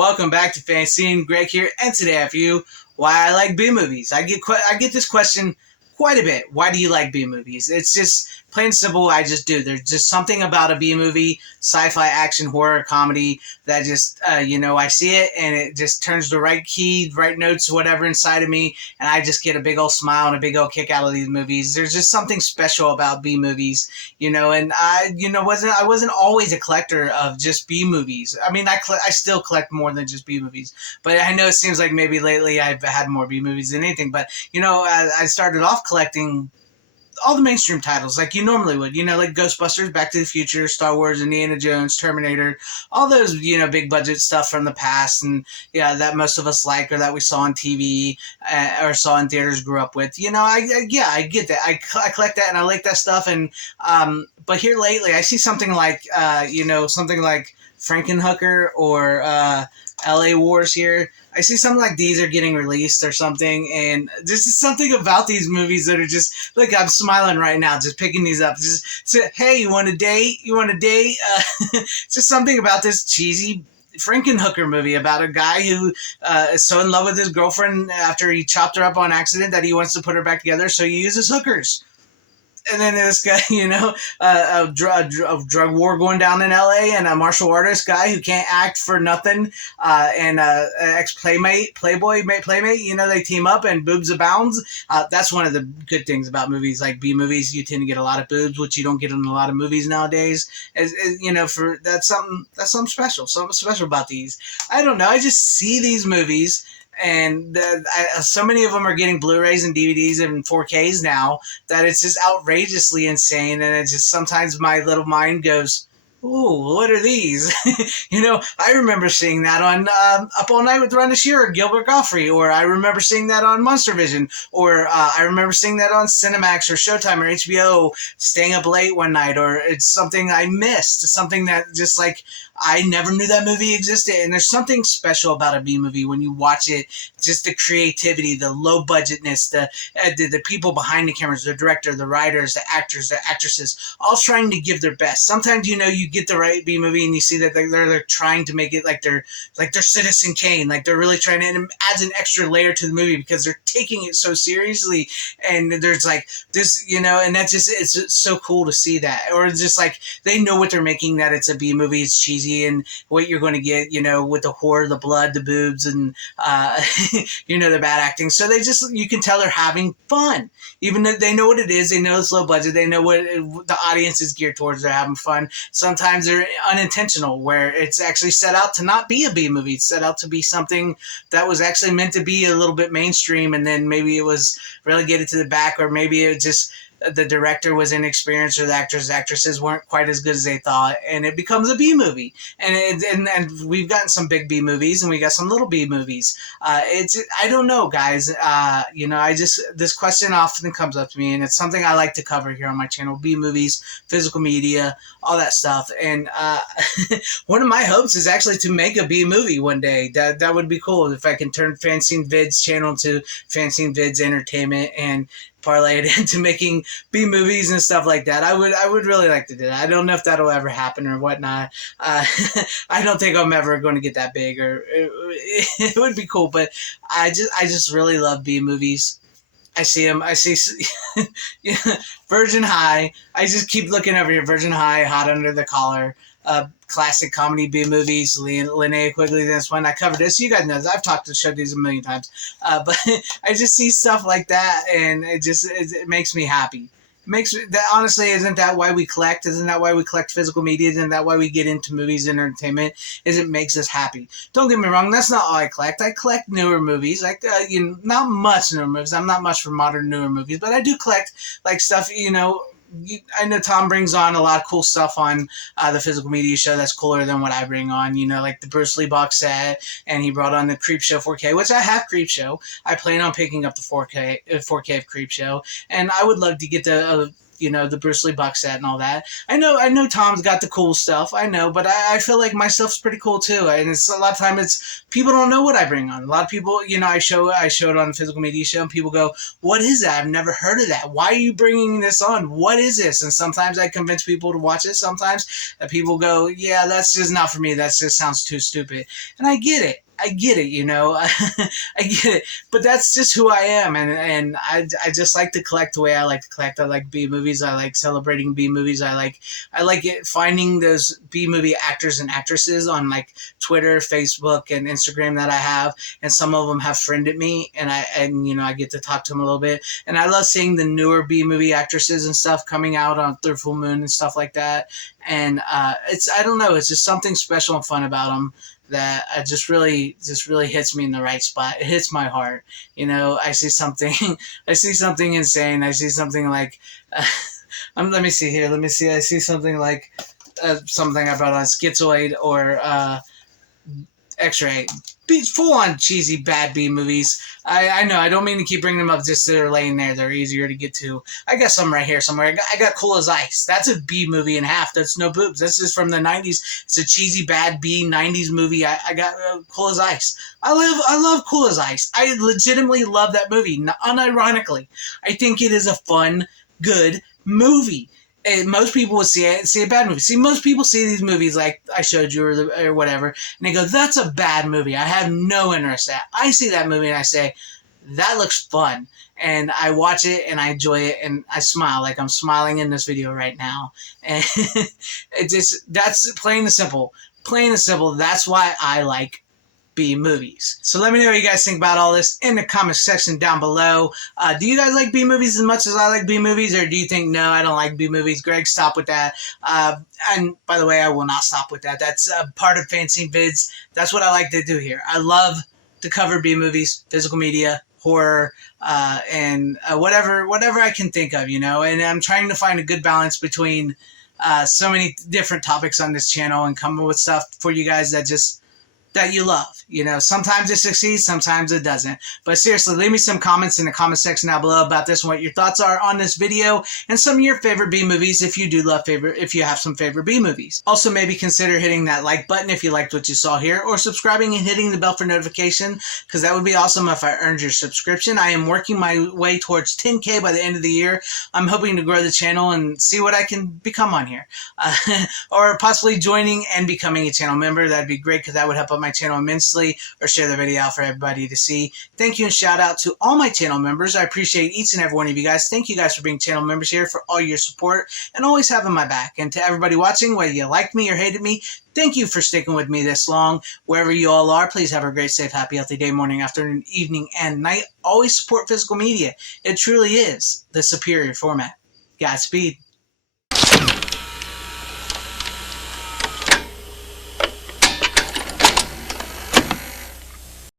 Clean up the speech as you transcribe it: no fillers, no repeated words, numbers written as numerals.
welcome back to FanZcene. Greg here, and today I have for you why I like B movies. I get this question quite a bit. Why do you like B movies? It's just plain and simple. I just do. There's just something about a B movie, sci-fi, action, horror, comedy that just I see it and it just turns the right key, right notes, whatever inside of me, and I just get a big old smile and a big old kick out of these movies. There's just something special about B movies, and I wasn't always a collector of just B movies. I mean, I still collect more than just B movies, but I know it seems like maybe lately I've had more B movies than anything. But I started off collecting all the mainstream titles like you normally would, like Ghostbusters, Back to the Future, Star Wars, Indiana Jones, Terminator, all those, big budget stuff from the past and that most of us like or that we saw on TV or saw in theaters, grew up with. I get that. I collect that and I like that stuff. And but here lately I see something like something like Frankenhooker or LA Wars here. I see something like these are getting released or something, and there's just something about these movies that are just, like, I'm smiling right now just picking these up. Just say, hey, you want to date? You want to date? Just something about this cheesy Frankenhooker movie about a guy who is so in love with his girlfriend after he chopped her up on accident that he wants to put her back together, so he uses hookers. And then this guy, a drug war going down in LA, and a martial artist guy who can't act for nothing, and an ex-playmate, playmate, they team up and boobs abounds. That's one of the good things about movies like B movies. You tend to get a lot of boobs, which you don't get in a lot of movies nowadays. That's something special. Something special about these. I don't know. I just see these movies. And so many of them are getting Blu-rays and DVDs and 4Ks now that it's just outrageously insane. And it just sometimes my little mind goes, ooh, what are these? I remember seeing that on Up All Night with Rhonda Shearer, Gilbert Gottfried, or I remember seeing that on Monster Vision, or I remember seeing that on Cinemax or Showtime or HBO, staying up late one night, or it's something I missed, something that just like I never knew that movie existed. And there's something special about a B movie when you watch it, just the creativity, the low budgetness, the people behind the cameras, the director, the writers, the actors, the actresses, all trying to give their best. Sometimes, you get the right B movie and you see that they're trying to make it like they're Citizen Kane, like they're really trying to, and it adds an extra layer to the movie because they're taking it so seriously. And there's like this, and that's just, it's so cool to see that. Or just like they know what they're making, that it's a B movie, it's cheesy, and what you're going to get, with the horror, the blood, the boobs, and the bad acting. So you can tell they're having fun, even though they know what it is. They know it's low budget. They know what the audience is geared towards. They're having fun. Sometimes they're unintentional, where it's actually set out to not be a B movie. It's set out to be something that was actually meant to be a little bit mainstream, and then maybe it was relegated to the back, or maybe it just the director was inexperienced, or the actresses weren't quite as good as they thought, and it becomes a B movie. And we've gotten some big B movies, and we got some little B movies. I don't know, guys. This question often comes up to me, and it's something I like to cover here on my channel: B movies, physical media, all that stuff. And one of my hopes is actually to make a B movie one day. That would be cool if I can turn FanZcene Vids channel to FanZcene Vids Entertainment and parlay it into making B movies and stuff like that. I would really like to do that. I don't know if that'll ever happen or whatnot. I don't think I'm ever going to get that big, or it would be cool. But I just really love B movies. I see them. I see Virgin High. I just keep looking over here. Virgin High, Hot Under the Collar. Classic comedy B movies, Linnea Quigley, this one. I covered this. You guys know this. I've showed these a million times. But I just see stuff like that, and it makes me happy. Honestly, isn't that why we collect? Isn't that why we collect physical media? Isn't that why we get into movies and entertainment? It makes us happy. Don't get me wrong, that's not all I collect. I collect newer movies. Like not much newer movies. I'm not much for modern newer movies, but I do collect like stuff, I know Tom brings on a lot of cool stuff on the physical media show that's cooler than what I bring on, like the Bruce Lee box set, and he brought on the Creepshow 4K, which I have Creepshow. I plan on picking up the 4K of Creepshow, and I would love to get the the Bruce Lee box set and all that. I know Tom's got the cool stuff. I know, but I feel like my stuff's pretty cool too. And it's a lot of time it's people don't know what I bring on. A lot of people, I show it on the physical media show, and people go, "What is that? I've never heard of that. Why are you bringing this on? What is this?" And sometimes I convince people to watch it. Sometimes that people go, "Yeah, that's just not for me. That just sounds too stupid." And I get it. I get it, I get it, but that's just who I am, and I just like to collect the way I like to collect. I like B movies. I like celebrating B movies. I like finding those B movie actors and actresses on like Twitter, Facebook, and Instagram that I have, and some of them have friended me, and I get to talk to them a little bit, and I love seeing the newer B movie actresses and stuff coming out on through Full Moon and stuff like that, and I don't know, it's just something special and fun about them that just really hits me in the right spot. It hits my heart. I see something, I see something insane. I see something like, let me see here. Let me see. I see something like something about on Schizoid or X-Ray. Full on cheesy bad B movies. I know. I don't mean to keep bringing them up just so they're laying there. They're easier to get to. I got some right here somewhere. I got Cool as Ice. That's a B movie and a half. That's no boobs. This is from the 90s. It's a cheesy bad B 90s movie. I got Cool as Ice. I love Cool as Ice. I legitimately love that movie. Unironically. I think it is a fun, good movie. And most people would see a bad movie. See, most people see these movies like I showed you or whatever, and they go, "That's a bad movie. I have no interest in that." I see that movie and I say, "That looks fun," and I watch it and I enjoy it and I smile like I'm smiling in this video right now. And that's plain and simple. Plain and simple. That's why I like B movies. So let me know what you guys think about all this in the comment section down below. Do you guys like B movies as much as I like B movies, or do you think, no, I don't like B movies? Greg, stop with that. And by the way, I will not stop with that. That's part of FanZcene Vids. That's what I like to do here. I love to cover B movies, physical media, horror, and whatever I can think of, and I'm trying to find a good balance between so many different topics on this channel and come up with stuff for you guys that you love. Sometimes it succeeds, sometimes it doesn't. But seriously, leave me some comments in the comment section down below about this and what your thoughts are on this video and some of your favorite B movies if you have some favorite B movies. Also, maybe consider hitting that like button if you liked what you saw here, or subscribing and hitting the bell for notification, because that would be awesome if I earned your subscription. I am working my way towards 10K by the end of the year. I'm hoping to grow the channel and see what I can become on here. Or possibly joining and becoming a channel member. That'd be great, because that would help out my channel immensely. Or share the video out for everybody to see. Thank you and shout out to all my channel members. I appreciate each and every one of you guys. Thank you guys for being channel members here, for all your support and always having my back. And to everybody watching, whether you liked me or hated me, thank you for sticking with me this long. Wherever you all are, please have a great, safe, happy, healthy day, morning, afternoon, evening, and night. Always support physical media. It truly is the superior format. Godspeed.